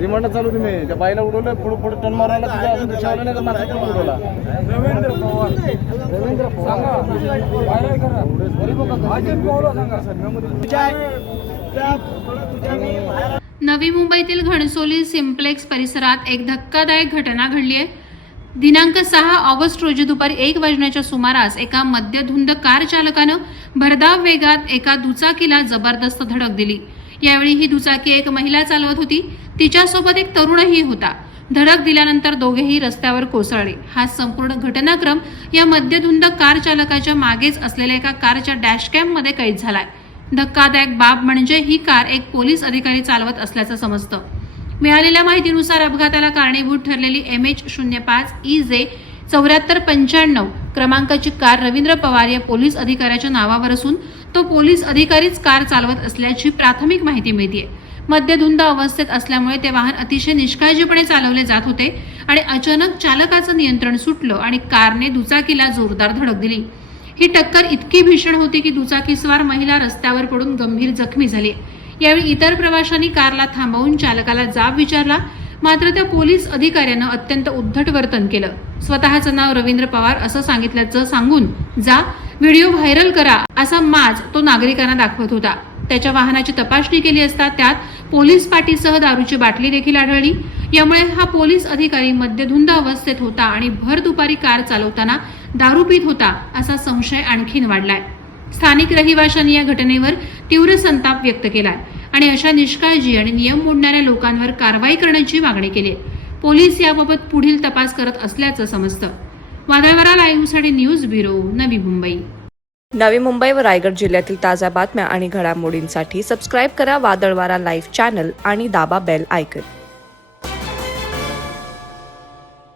Remand चालू तुम्ही त्या बाईला उडवलं पुढे पुढे टन मारायला तुझ्या अजून रिक्षावाला नाही का माणसाला कोण उडवला रवींद्र पवार नवी मुंबईतील घणसोली सिम्प्लेक्स परिसरात एक धक्कादायक घटना घडली आहे। दिनांक 6 ऑगस्ट रोजी दुपारी 1 वाजण्याच्या सुमारास एका मद्यधुंद कार चालकानं भरधाव वेगात एका दुचाकीला जबरदस्त धडक दिली। यावेळी ही दुचाकी एक महिला चालवत होती, तिच्यासोबत एक तरुणही होता। धडक दिल्यानंतर दोघेही रस्त्यावर कोसळले। हा संपूर्ण घटनाक्रम या मद्यधुंद कार चालकाच्या मागेच असलेल्या एका कारच्या डॅशकॅम मध्ये कैद झालाय। धक्कादायक बाब म्हणजे ही कार एक पोलीस अधिकारी चालवत असल्याचं समजतं। मिळालेल्या माहितीनुसार अपघाताला कारणीभूत ठरलेली MH05 EJ 7495 क्रमांकाची कार रवींद्र पवार या पोलीस अधिकाऱ्याच्या नावावर असून तो पोलीस अधिकारीच कार चालवत असल्याची प्राथमिक माहिती मिळते। मद्यधुंद अवस्थेत असल्यामुळे ते वाहन अतिशय निष्काळजीपणे चालवले जात होते आणि अचानक चालकाचं नियंत्रण सुटलं आणि कारने दुचाकीला जोरदार धडक दिली। ही टक्कर इतकी भीषण होती की दुचाकीस्वार महिला रस्त्यावर पडून गंभीर जखमी झाली। यावेळी इतर प्रवाशांनी कारला थांबवून चालकाला जाब विचारला, मात्र त्या पोलीस अधिकाऱ्यानं अत्यंत उद्धट वर्तन केलं। स्वतःचं नाव रवींद्र पवार असं सांगितल्याचं सांगून जा व्हिडिओ व्हायरल करा असा माज तो नागरिकांना दाखवत होता। त्याच्या वाहनाची तपासणी केली असता त्यात पोलीस पाटीसह दारूची बाटली देखील आढळली। यामुळे हा पोलीस अधिकारी मद्यधुंद अवस्थेत होता आणि भर दुपारी कार चालवताना दारू पीत होता असा संशय आणखीन वाढलाय। स्थानिक रहिवाशांनी या घटनेवर तीव्र संताप व्यक्त केलाय आणि अशा निष्काळजी आणि नियम मोडणाऱ्या लोकांवर कारवाई करण्याची मागणी केली आहे। पोलीस याबाबत पुढील तपास करत असल्याचं समजतं। वादळवारा लाईव्हसाठी न्यूज ब्युरो, नवी मुंबई। नवी मुंबई व रायगड जिल्ह्यातील ताज्या बातम्या आणि घडामोडींसाठी सबस्क्राईब करा वादळवारा लाईव्ह चॅनल आणि दाबा बेल आयकॉन।